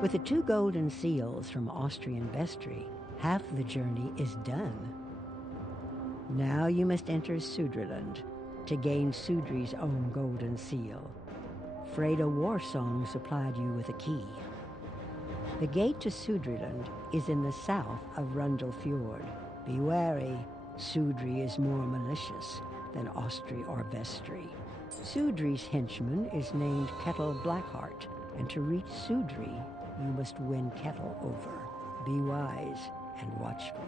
With the 2 golden seals from Austrian Vestri, half the journey is done. Now you must enter Sudrilund to gain Sudri's own golden seal. Freda Warsong supplied you with a key. The gate to Sudrilund is in the south of Hrundle Fjord. Be wary, Sudri is more malicious than Austri or Vestri. Sudri's henchman is named Ketil Blackheart, and to reach Sudri, you must win Ketil over. Be wise and watchful.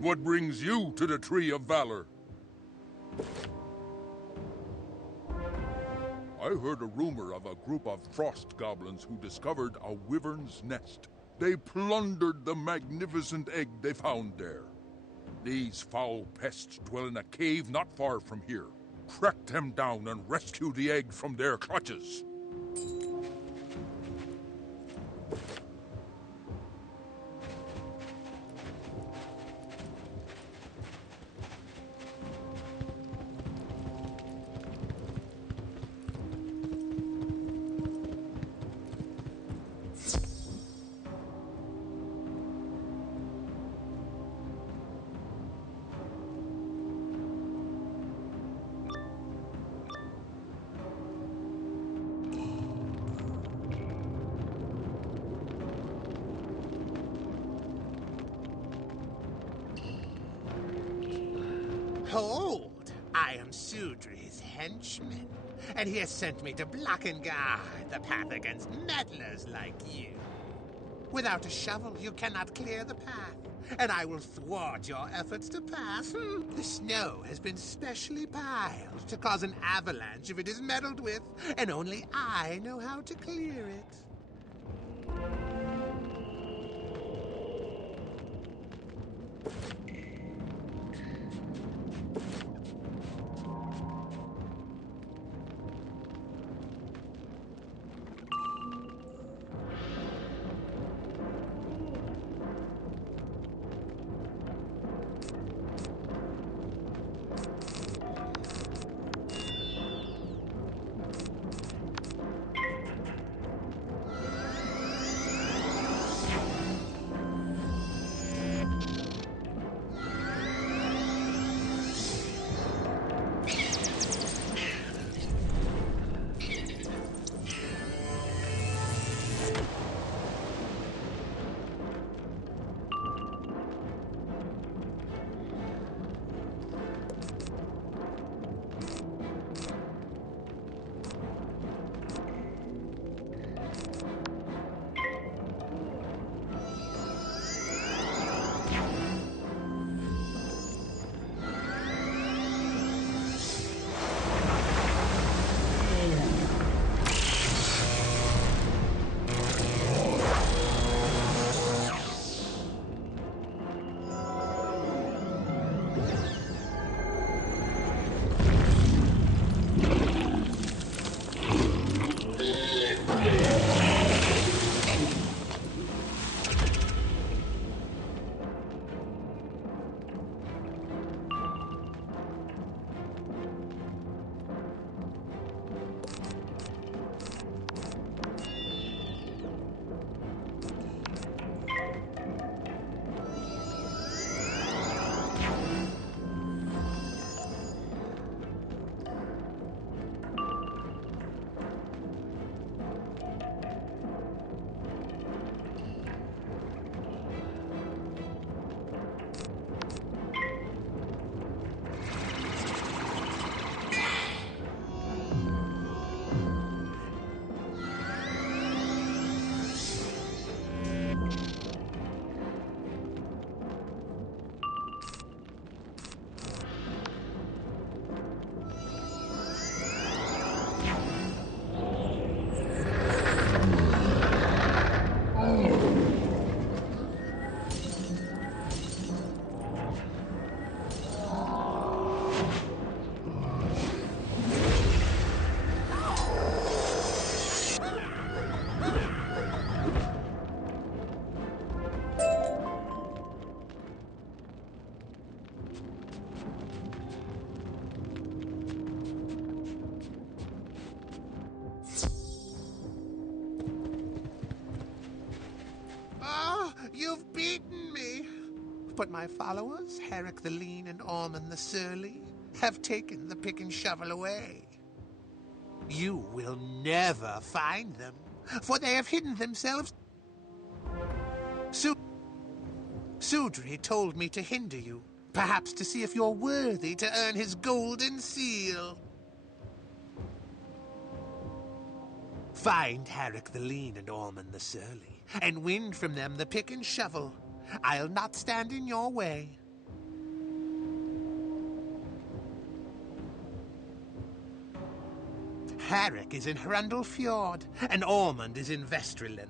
What brings you to the Tree of Valor? I heard a rumor of a group of frost goblins who discovered a wyvern's nest. They plundered the magnificent egg they found there. These foul pests dwell in a cave not far from here. Track them down and rescue the egg from their clutches. Hold! I am Sudri's henchman, and he has sent me to block and guard the path against meddlers like you. Without a shovel, you cannot clear the path, and I will thwart your efforts to pass. The snow has been specially piled to cause an avalanche if it is meddled with, and only I know how to clear it. You've beaten me. But my followers, Harek the Lean and Ormund the Surly, have taken the pick and shovel away. You will never find them, for they have hidden themselves. Sudri told me to hinder you, perhaps to see if you're worthy to earn his golden seal. Find Harek the Lean and Ormund the Surly, and win from them the pick and shovel. I'll not stand in your way. Harek is in Hrundle Fjord, and Ormund is in Vestrilund.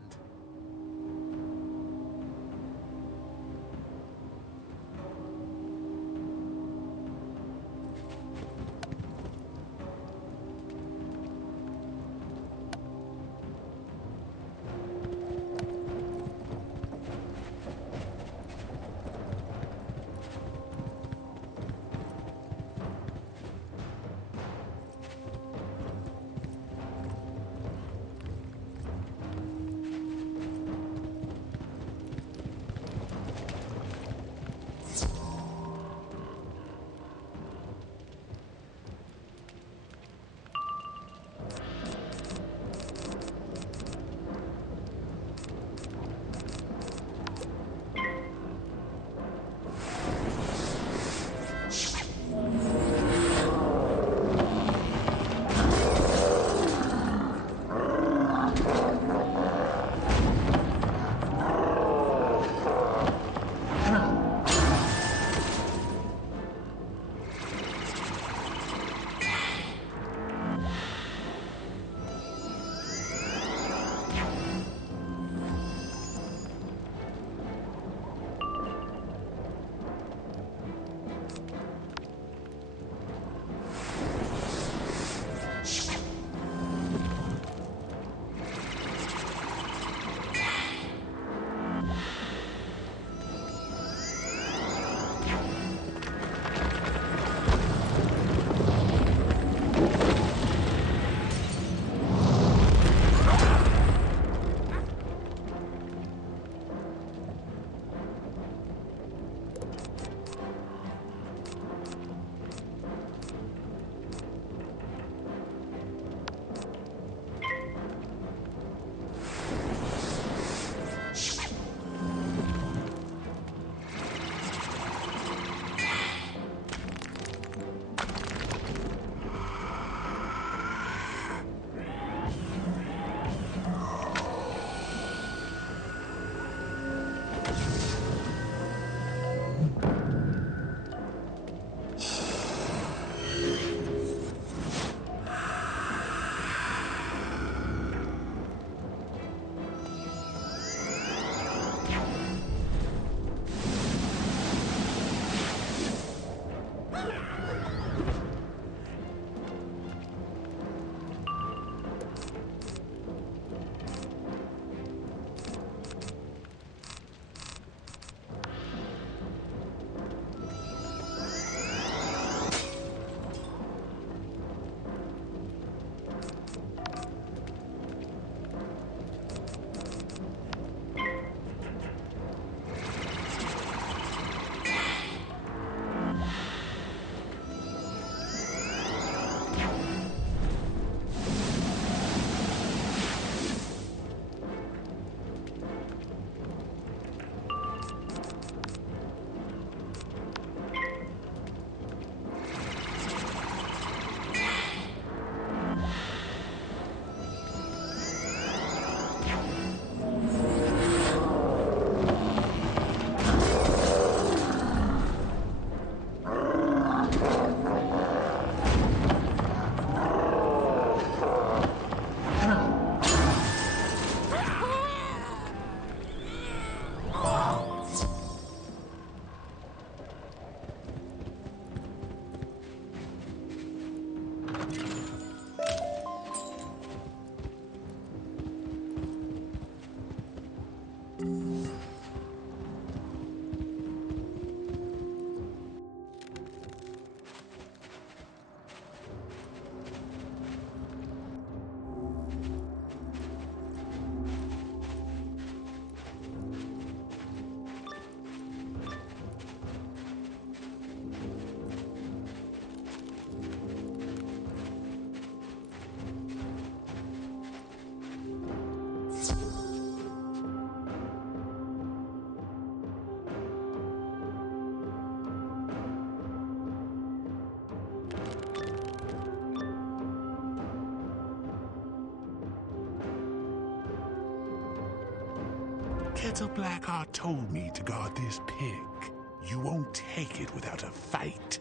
Ketil Blackheart told me to guard this pick. You won't take it without a fight.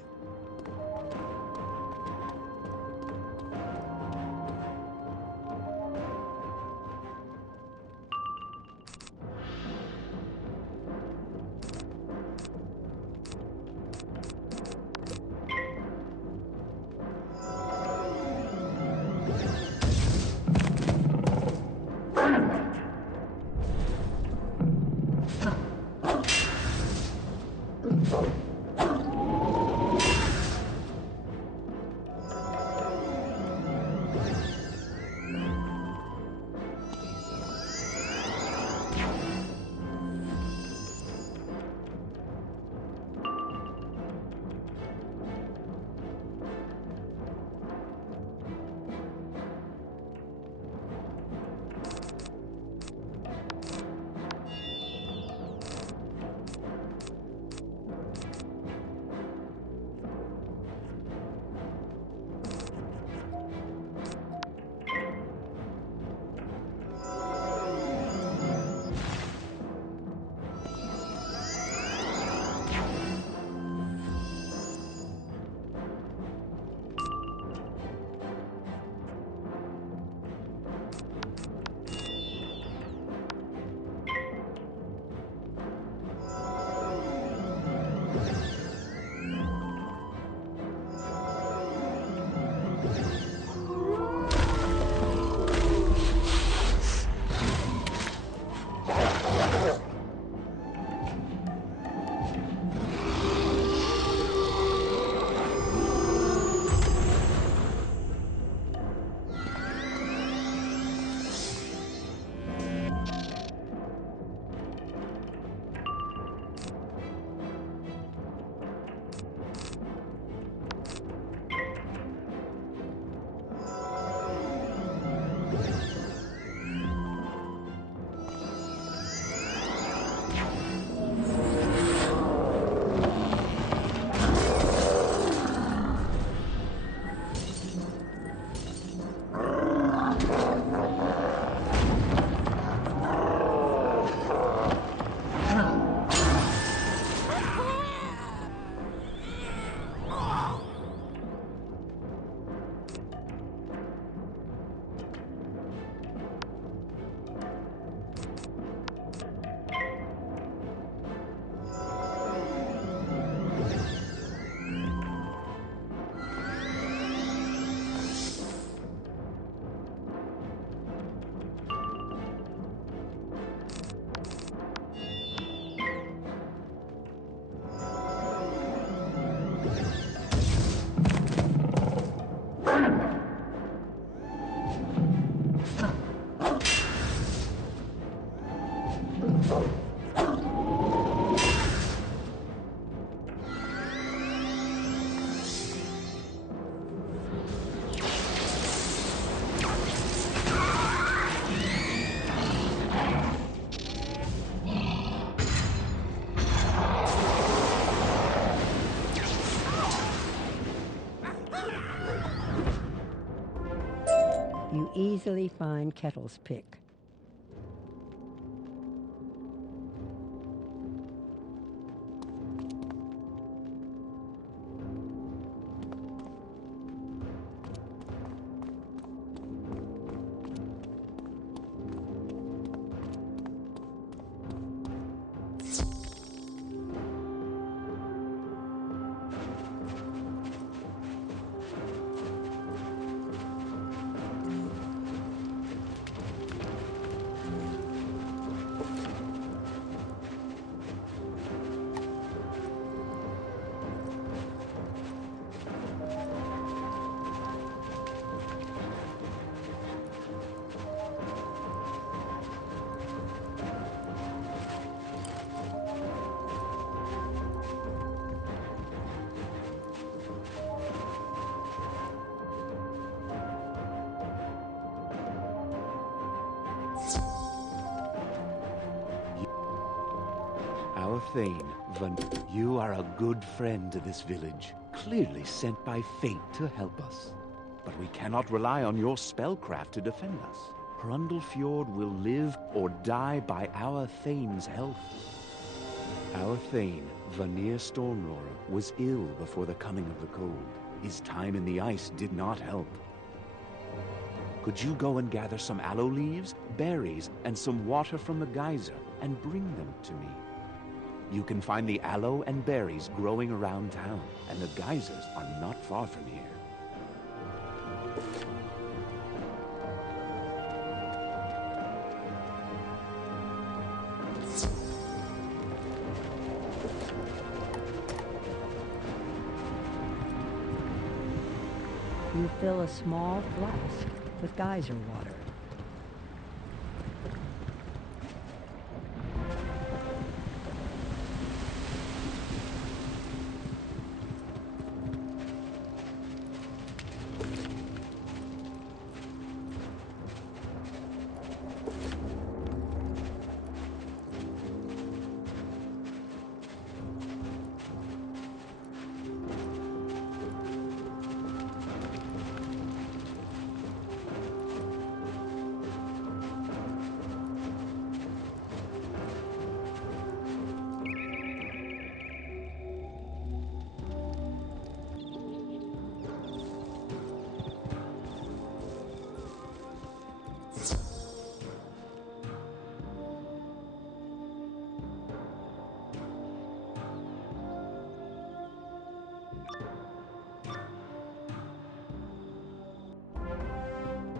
You easily find Ketil's pick. Our Thane, you are a good friend to this village, clearly sent by fate to help us. But we cannot rely on your spellcraft to defend us. Hrundle Fjord will live or die by our Thane's health. Our Thane, Vanir Stormroarer, was ill before the coming of the cold. His time in the ice did not help. Could you go and gather some aloe leaves, berries, and some water from the geyser, and bring them to me? You can find the aloe and berries growing around town, and the geysers are not far from here. You fill a small flask with geyser water.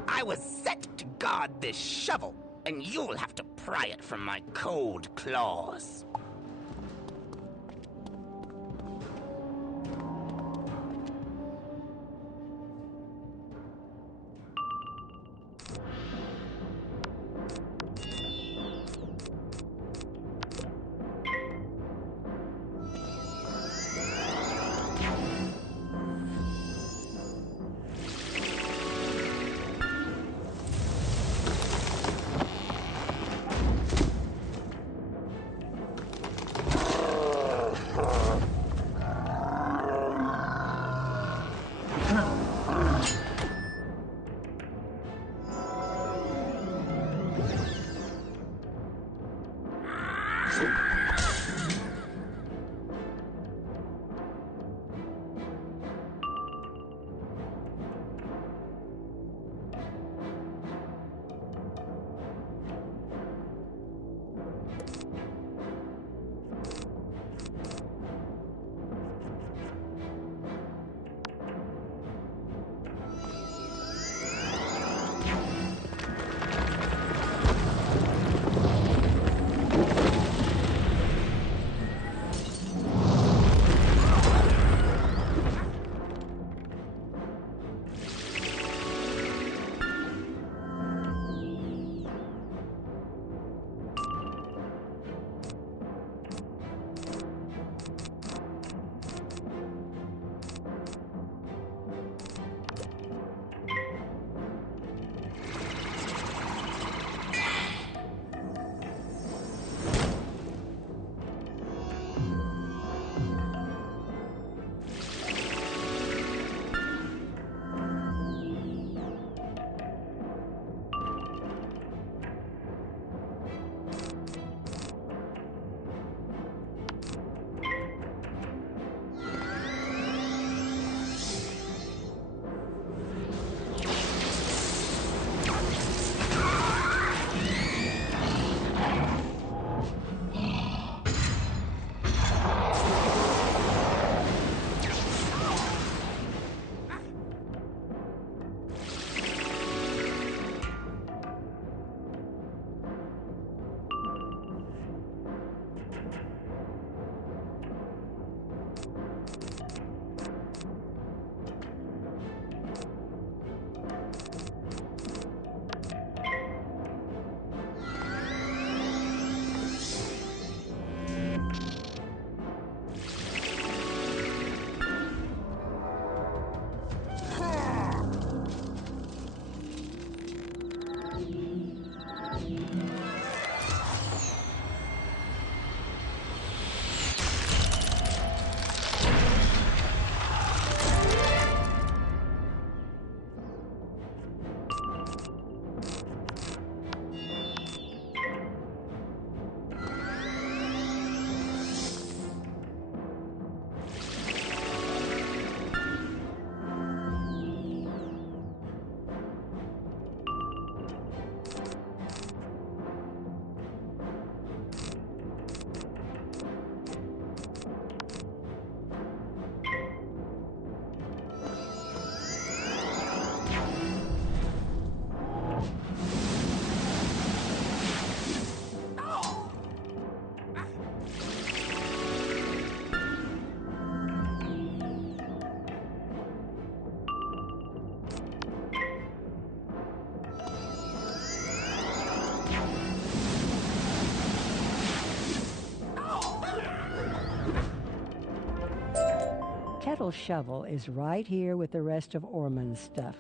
I was set to guard this shovel, and you'll have to pry it from my cold claws. metal shovel is right here with the rest of Ormund's stuff.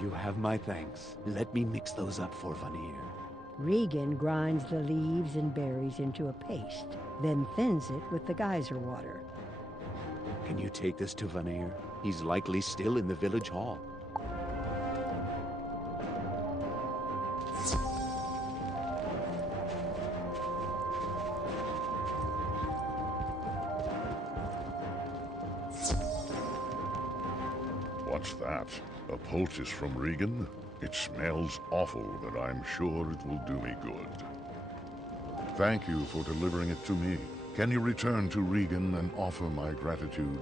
You have my thanks. Let me mix those up for Vanir. Regan grinds the leaves and berries into a paste, then thins it with the geyser water. Can you take this to Vanir? He's likely still in the village hall. What's that? A poultice from Regan? It smells awful, but I'm sure it will do me good. Thank you for delivering it to me. Can you return to Regan and offer my gratitude?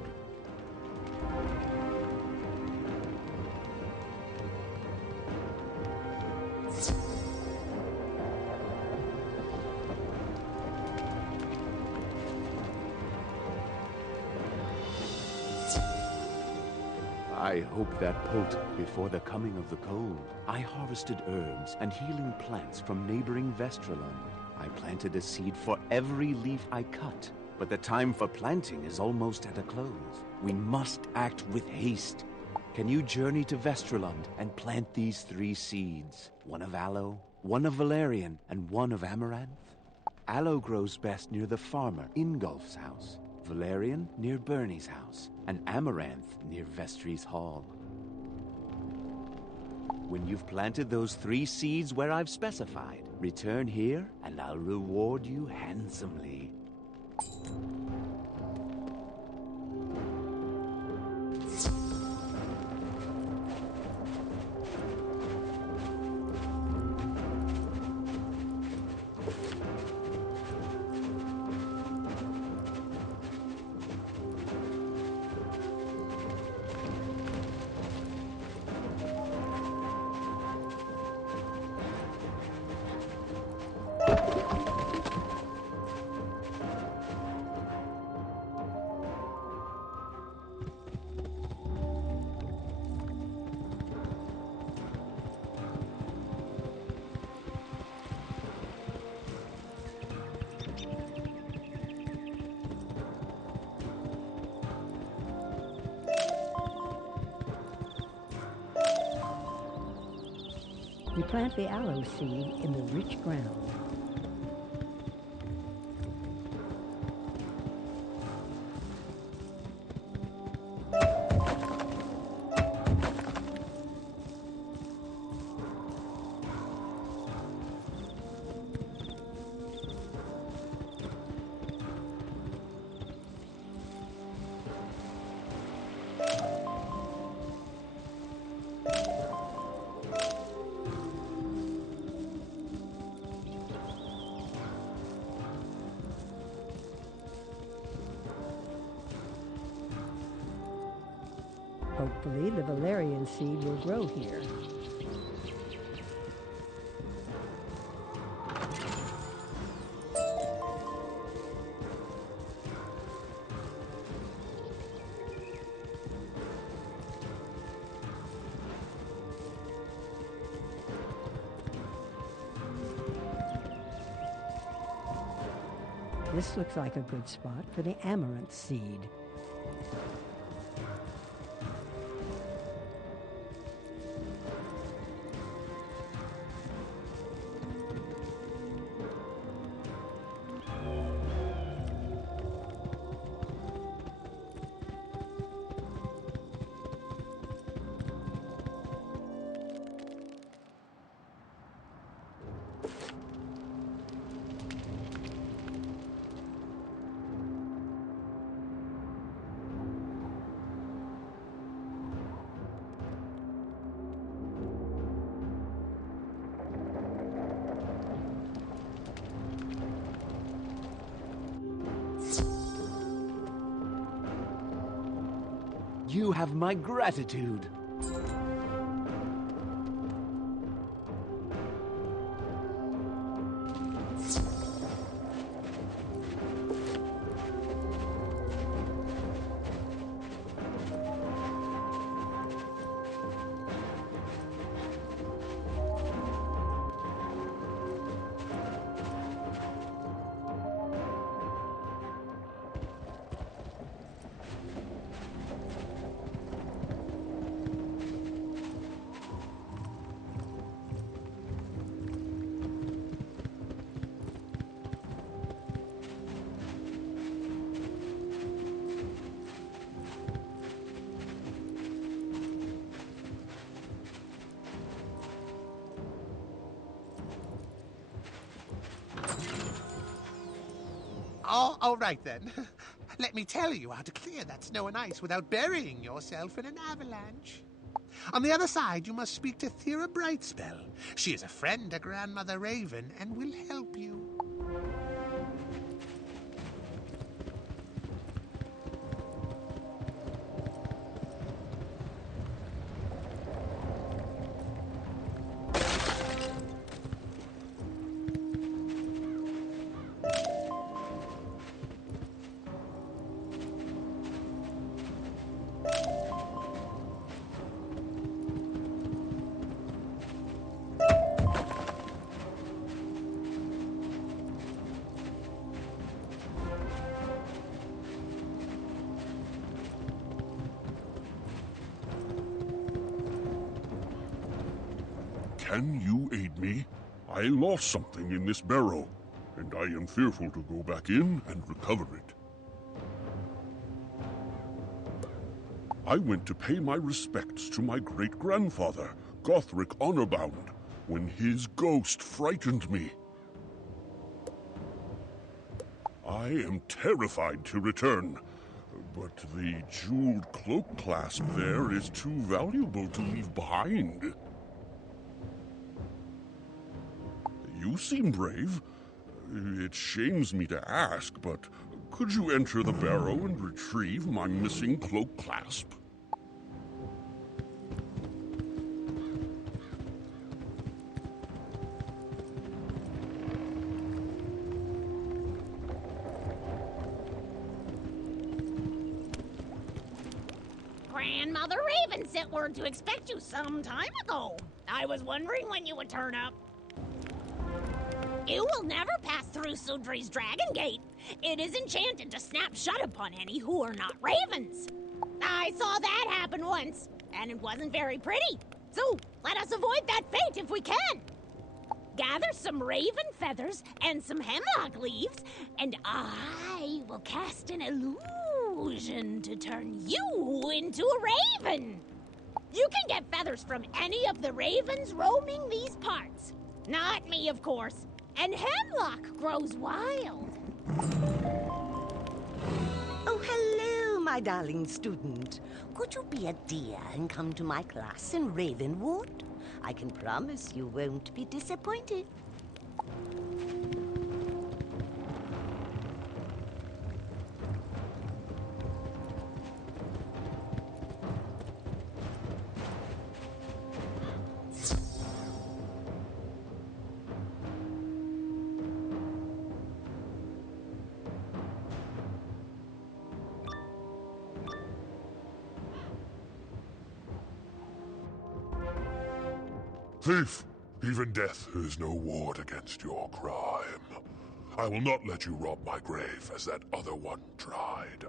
I hope that pult before the coming of the cold. I harvested herbs and healing plants from neighboring Vestrilund. I planted a seed for every leaf I cut, but the time for planting is almost at a close. We must act with haste. Can you journey to Vestrilund and plant these 3 seeds? One of aloe, one of valerian, and one of amaranth? Aloe grows best near the farmer Ingolf's house, valerian near Bernie's house, and amaranth near Vestri's hall. When you've planted those 3 seeds where I've specified, return here and I'll reward you handsomely. You plant the aloe seed in the rich ground. Hopefully, the valerian seed will grow here. This looks like a good spot for the amaranth seed. You have my gratitude. Oh, all right then. Let me tell you how to clear that snow and ice without burying yourself in an avalanche. On the other side, you must speak to Thyra Brightspell. She is a friend to Grandmother Raven and will help you. Can you aid me? I lost something in this barrow, and I am fearful to go back in and recover it. I went to pay my respects to my great-grandfather, Gothric Honorbound, when his ghost frightened me. I am terrified to return, but the jeweled cloak clasp there is too valuable to leave behind. You seem brave. It shames me to ask, but could you enter the barrow and retrieve my missing cloak clasp? Grandmother Raven sent word to expect you some time ago. I was wondering when you would turn up. You will never pass through Sudri's Dragon Gate. It is enchanted to snap shut upon any who are not ravens. I saw that happen once, and it wasn't very pretty. So, let us avoid that fate if we can. Gather some raven feathers and some hemlock leaves, and I will cast an illusion to turn you into a raven. You can get feathers from any of the ravens roaming these parts. Not me, of course. And hemlock grows wild. Oh, hello, my darling student. Could you be a dear and come to my class in Ravenwood? I can promise you won't be disappointed. Thief! Even death is no ward against your crime. I will not let you rob my grave as that other one tried.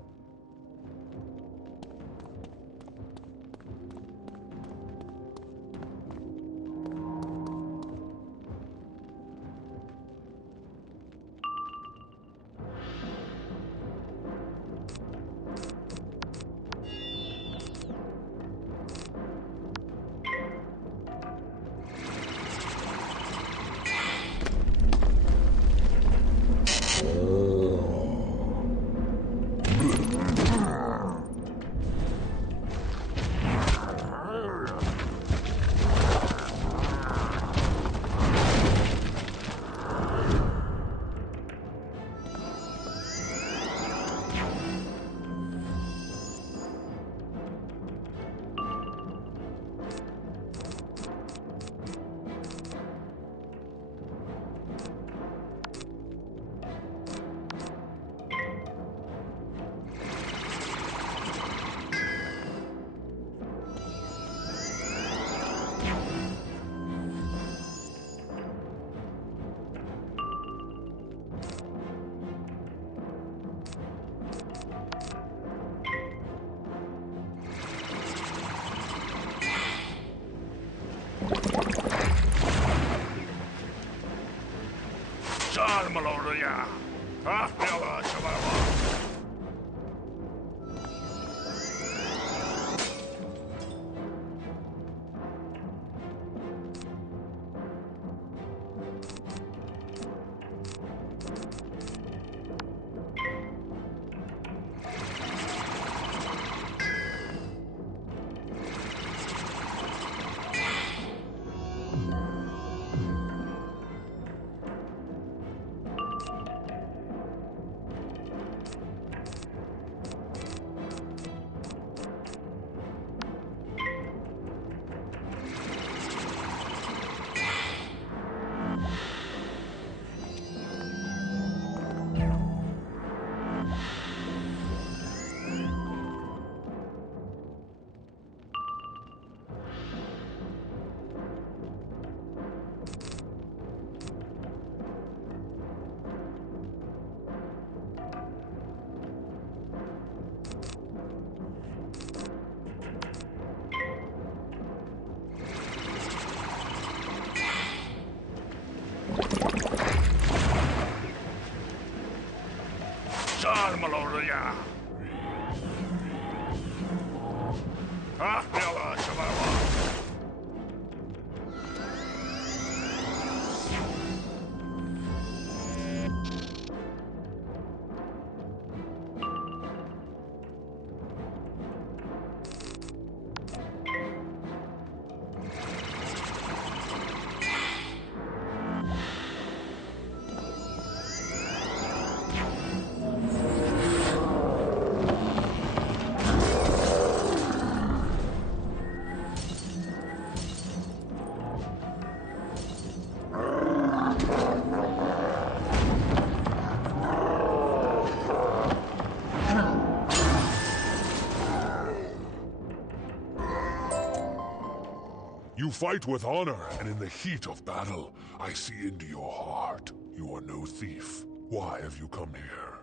You fight with honor, and in the heat of battle, I see into your heart. You are no thief. Why have you come here?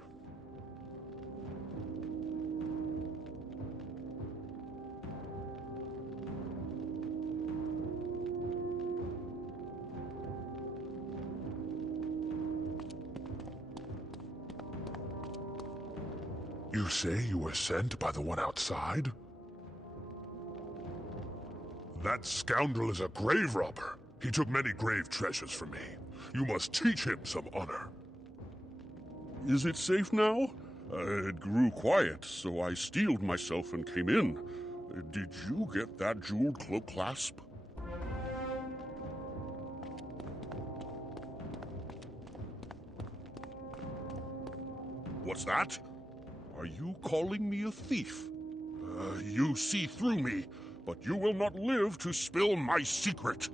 You say you were sent by the one outside? That scoundrel is a grave robber. He took many grave treasures from me. You must teach him some honor. Is it safe now? It grew quiet, so I steeled myself and came in. Did you get that jeweled cloak clasp? What's that? Are you calling me a thief? You see through me, but you will not live to spill my secret.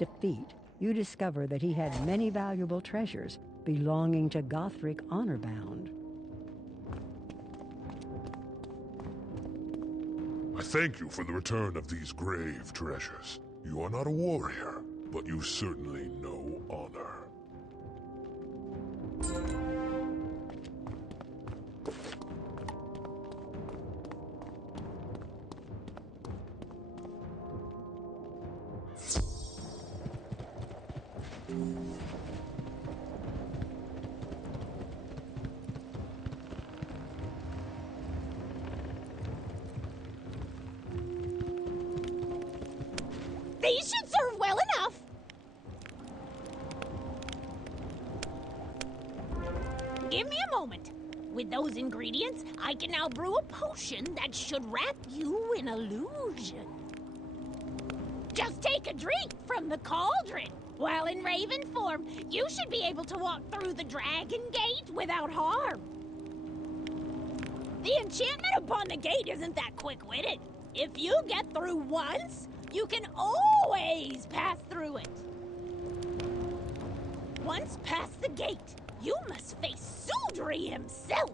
defeat, you discover that he had many valuable treasures belonging to Gothric Honorbound. I thank you for the return of these grave treasures. You are not a warrior, but you certainly know honor. These should serve well enough. Give me a moment. With those ingredients, I can now brew a potion that should wrap you in illusion. Just take a drink from the cauldron. While in raven form, you should be able to walk through the dragon gate without harm. The enchantment upon the gate isn't that quick-witted. If you get through once, you can always pass through it. Once past the gate, you must face Sudri himself.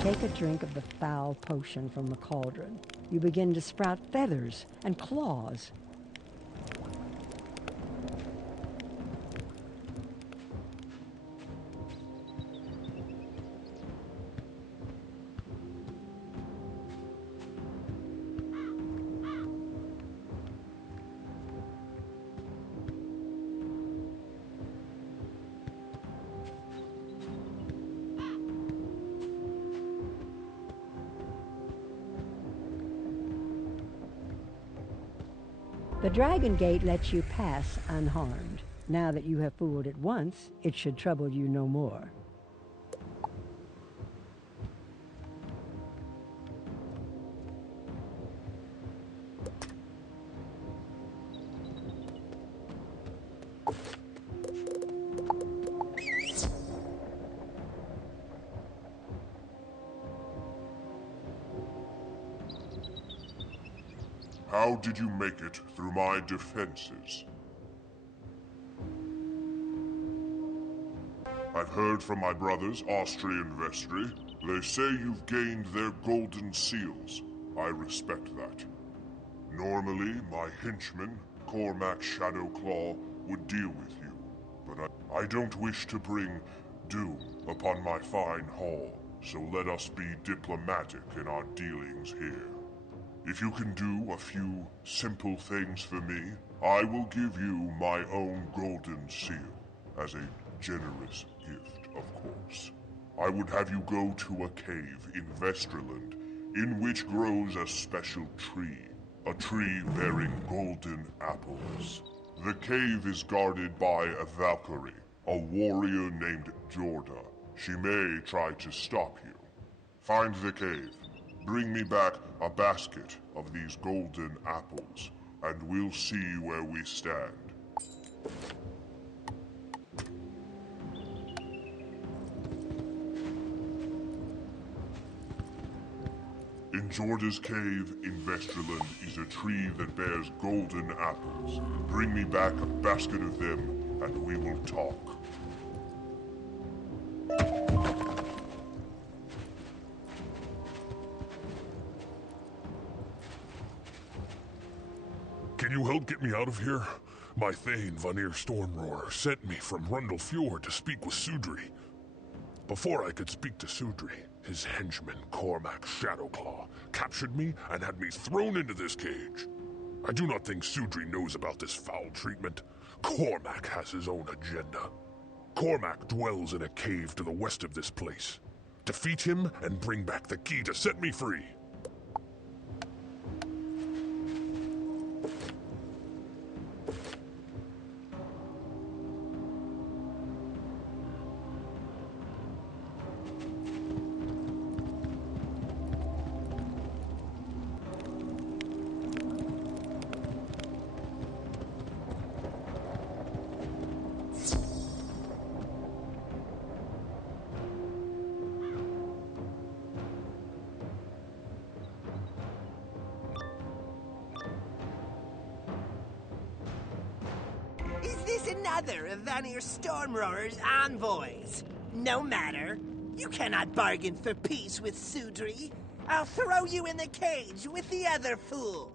Take a drink of the foul potion from the cauldron. You begin to sprout feathers and claws. The Dragon Gate lets you pass unharmed. Now that you have fooled it once, it should trouble you no more. How did you make it through my defenses? I've heard from my brothers, Austri and Vestri. They say you've gained their golden seals. I respect that. Normally, my henchman, Cormac Shadowclaw, would deal with you, but I don't wish to bring doom upon my fine hall, so let us be diplomatic in our dealings here. If you can do a few simple things for me, I will give you my own golden seal, as a generous gift, of course. I would have you go to a cave in Vestrilund, in which grows a special tree, a tree bearing golden apples. The cave is guarded by a Valkyrie, a warrior named Jorda. She may try to stop you. Find the cave. Bring me back a basket of these golden apples, and we'll see where we stand. In Jorda's cave in Vestrilund is a tree that bears golden apples. Bring me back a basket of them, and we will talk. Can you help get me out of here? My Thane, Vanir Stormroar, sent me from Hrundle Fjord to speak with Sudri. Before I could speak to Sudri, his henchman, Cormac Shadowclaw, captured me and had me thrown into this cage. I do not think Sudri knows about this foul treatment. Cormac has his own agenda. Cormac dwells in a cave to the west of this place. Defeat him and bring back the key to set me free. other of Vanir Stormroarer's envoys. No matter. You cannot bargain for peace with Sudri. I'll throw you in the cage with the other fool.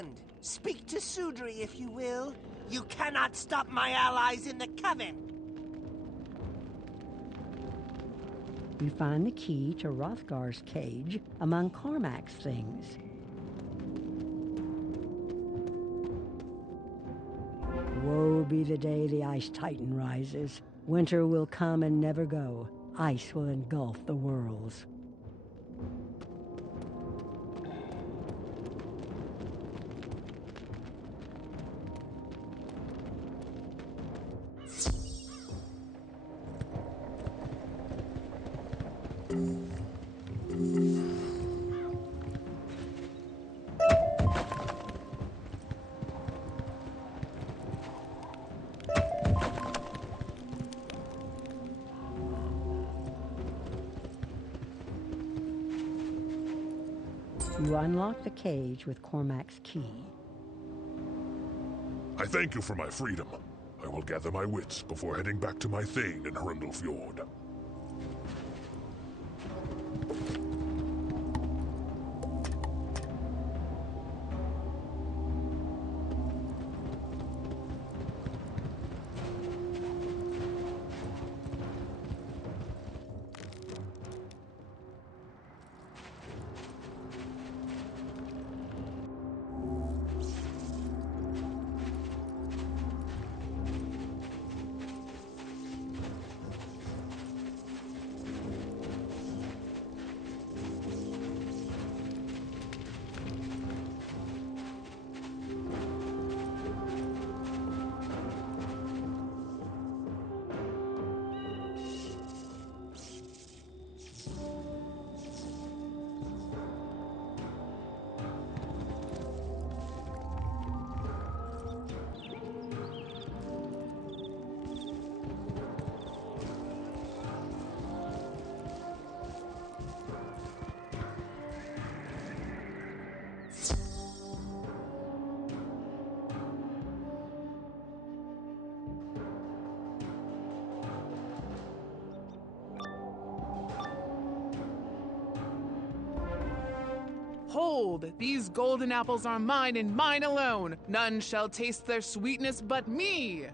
friend. Speak to Sudri if you will. You cannot stop my allies in the coven. You find the key to Hrothgar's cage among Cormac's things. Woe be the day the Ice Titan rises. Winter will come and never go. Ice will engulf the worlds. You unlock the cage with Cormac's key. I thank you for my freedom. I will gather my wits before heading back to my thane in Hrundle Fjord. Hold! These golden apples are mine and mine alone. None shall taste their sweetness but me.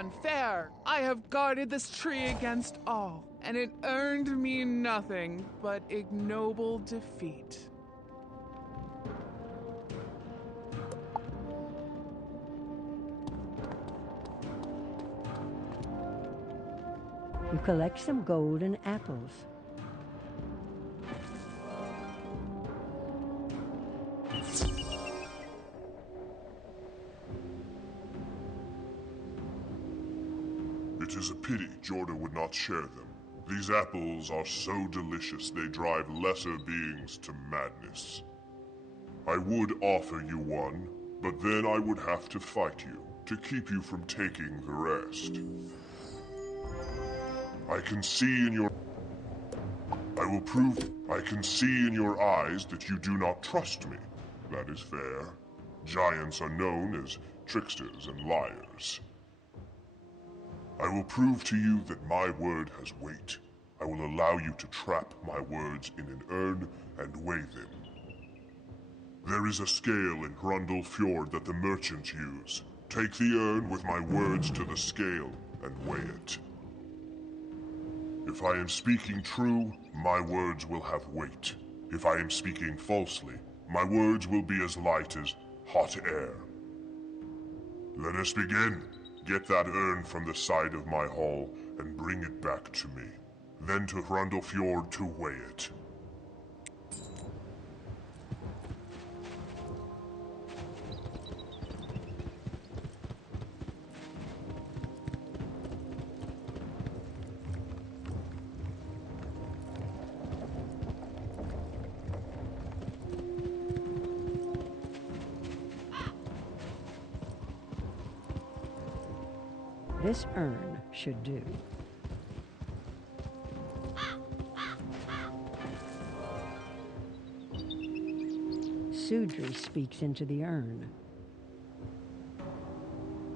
unfair. I have guarded this tree against all, and it earned me nothing but ignoble defeat. You collect some golden apples. It is a pity Jordan would not share them. These apples are so delicious they drive lesser beings to madness. I would offer you one, but then I would have to fight you to keep you from taking the rest. I can see in your eyes that you do not trust me. That is fair. Giants are known as tricksters and liars. I will prove to you that my word has weight. I will allow you to trap my words in an urn and weigh them. There is a scale in Hrundle Fjord that the merchants use. Take the urn with my words to the scale and weigh it. If I am speaking true, my words will have weight. If I am speaking falsely, my words will be as light as hot air. Let us begin. Get that urn from the side of my hall and bring it back to me. Then to Hrundle Fjord to weigh it. This urn should do. Sudri speaks into the urn.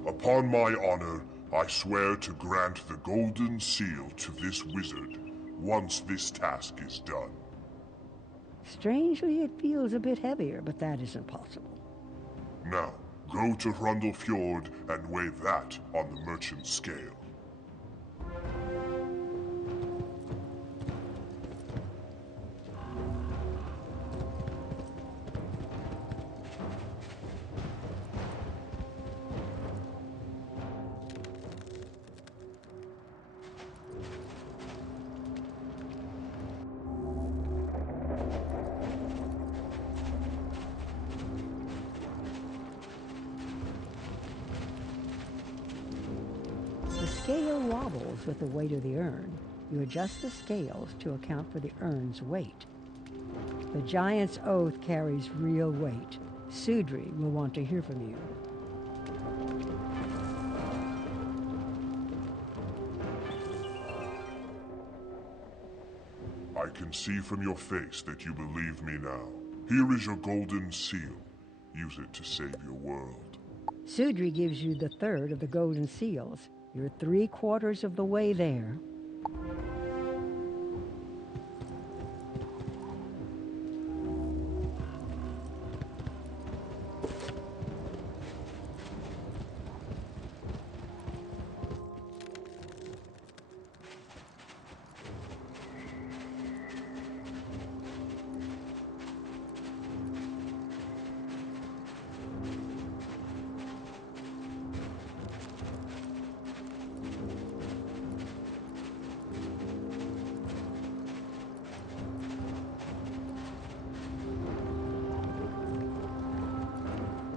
Upon my honor, I swear to grant the golden seal to this wizard once this task is done. Strangely, it feels a bit heavier, but that isn't possible. Now, go to Hrundle Fjord and weigh that on the merchant scale. The scale wobbles with the weight of the urn. You adjust the scales to account for the urn's weight. The giant's oath carries real weight. Sudri will want to hear from you. I can see from your face that you believe me now. Here is your golden seal. Use it to save your world. Sudri gives you the third of the golden seals. You're 3/4 of the way there.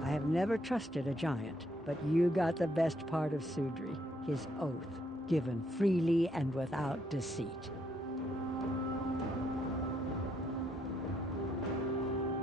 I have never trusted a giant, but you got the best part of Sudri, his oath, given freely and without deceit.